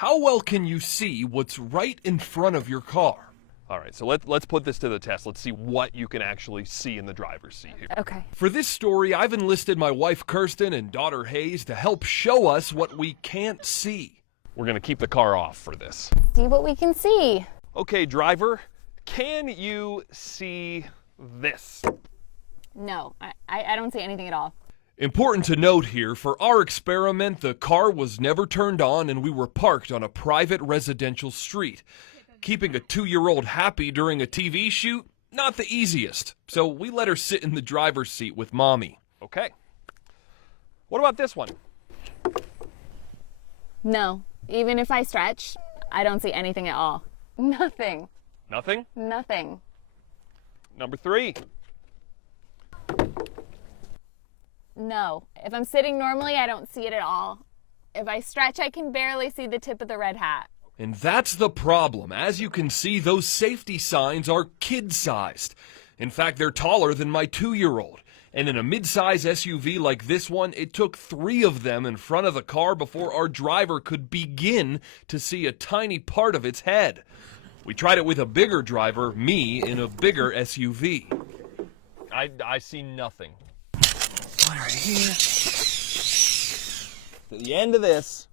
How well can you see what's right in front of your car? All right, so let's put this to the test. Let's see what you can actually see in the driver's seat here. Okay. For this story, I've enlisted my wife Kirsten and daughter Hayes to help show us what we can't see. We're going to keep the car off for this. See what we can see. Okay, driver, can you see this? No, I don't see anything at all. Important to note here, for our experiment, the car was never turned on and we were parked on a private residential street. Keeping a 2-year-old happy during a TV shoot, not the easiest. So we let her sit in the driver's seat with mommy. Okay. What about this one? No, even if I stretch, I don't see anything at all. Nothing. Nothing? Nothing. Number 3. No, if I'm sitting normally, I don't see it at all. If I stretch, I can barely see the tip of the red hat. And that's the problem. As you can see, those safety signs are kid-sized. In fact, they're taller than my 2-year-old. And in a mid-size SUV like this one, it took 3 of them in front of the car before our driver could begin to see a tiny part of its head. We tried it with a bigger driver, me, in a bigger SUV. I see nothing. All right, here. To the end of this,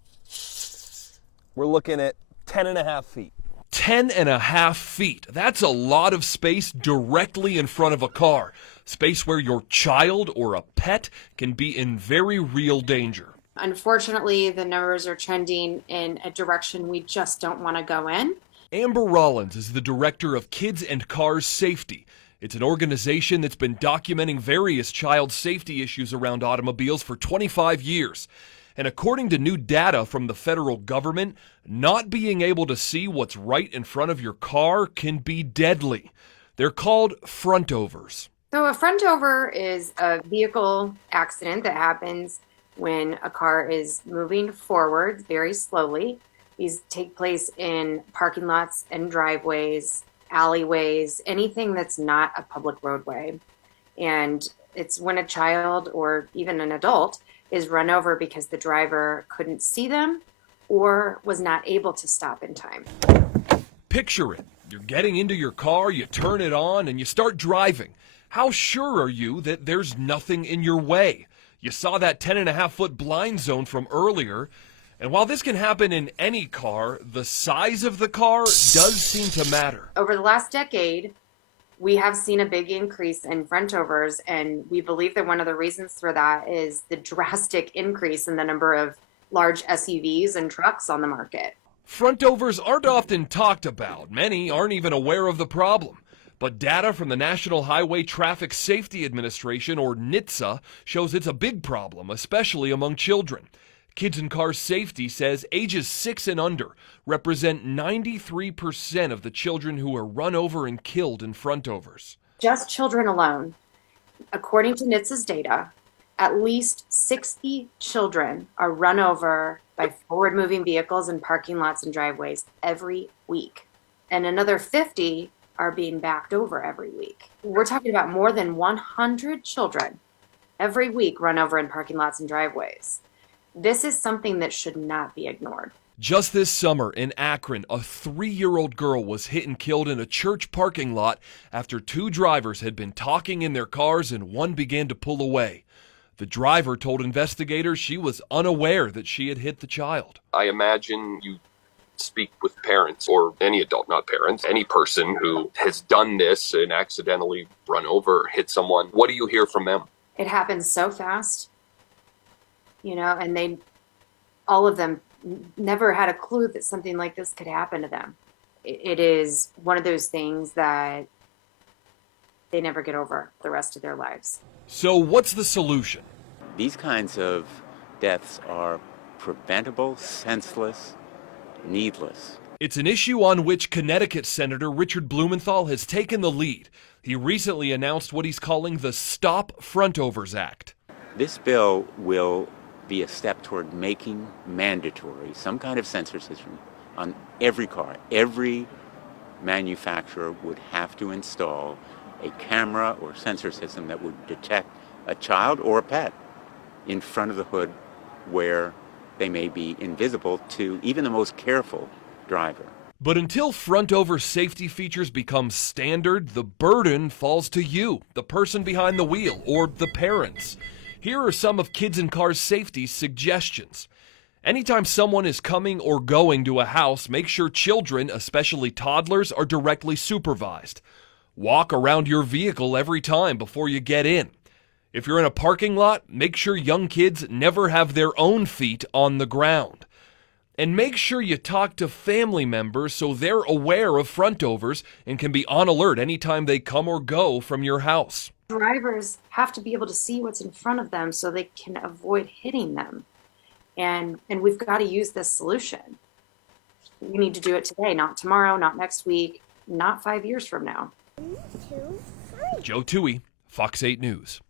we're looking at 10.5 feet. 10.5 feet. That's a lot of space directly in front of a car. Space where your child or a pet can be in very real danger. Unfortunately, the numbers are trending in a direction we just don't want to go in. Amber Rollins is the director of Kids and Cars Safety. It's an organization that's been documenting various child safety issues around automobiles for 25 years. And according to new data from the federal government, not being able to see what's right in front of your car can be deadly. They're called frontovers. So a frontover is a vehicle accident that happens when a car is moving forward very slowly. These take place in parking lots and driveways, alleyways, anything that's not a public roadway. And it's when a child or even an adult is run over because the driver couldn't see them or was not able to stop in time. Picture it. You're getting into your car, you turn it on, and you start driving. How sure are you that there's nothing in your way? You saw that 10.5-foot blind zone from earlier. And while this can happen in any car, the size of the car does seem to matter. Over the last decade, we have seen a big increase in frontovers, and we believe that one of the reasons for that is the drastic increase in the number of large SUVs and trucks on the market. Frontovers aren't often talked about. Many aren't even aware of the problem. But data from the National Highway Traffic Safety Administration, or NHTSA, shows it's a big problem, especially among children. Kids and Cars Safety says ages 6 and under represent 93% of the children who are run over and killed in frontovers. Just children alone, according to NHTSA's data, at least 60 children are run over by forward-moving vehicles in parking lots and driveways every week. And another 50 are being backed over every week. We're talking about more than 100 children every week run over in parking lots and driveways. This is something that should not be ignored. Just this summer in Akron, a 3-year-old girl was hit and killed in a church parking lot after 2 drivers had been talking in their cars and one began to pull away. The driver told investigators she was unaware that she had hit the child. I imagine you speak with parents, or any adult, not parents, any person who has done this and accidentally run over or hit someone. What do you hear from them? It happens so fast, and all of them never had a clue that something like this could happen to them. It is one of those things that they never get over the rest of their lives. So what's the solution? These kinds of deaths are preventable, senseless, needless. It's an issue on which Connecticut Senator Richard Blumenthal has taken the lead. He recently announced what he's calling the Stop Frontovers Act. This bill will be a step toward making mandatory some kind of sensor system on every car. Every manufacturer would have to install a camera or sensor system that would detect a child or a pet in front of the hood where they may be invisible to even the most careful driver. But until front-over safety features become standard, the burden falls to you, the person behind the wheel, or the parents. Here are some of Kids in Cars Safety suggestions. Anytime someone is coming or going to a house, make sure children, especially toddlers, are directly supervised. Walk around your vehicle every time before you get in. If you're in a parking lot, make sure young kids never have their own feet on the ground. And make sure you talk to family members so they're aware of frontovers and can be on alert anytime they come or go from your house. Drivers have to be able to see what's in front of them so they can avoid hitting them. And we've got to use this solution. We need to do it today, not tomorrow, not next week, not 5 years from now. Joe Toohey, Fox 8 News.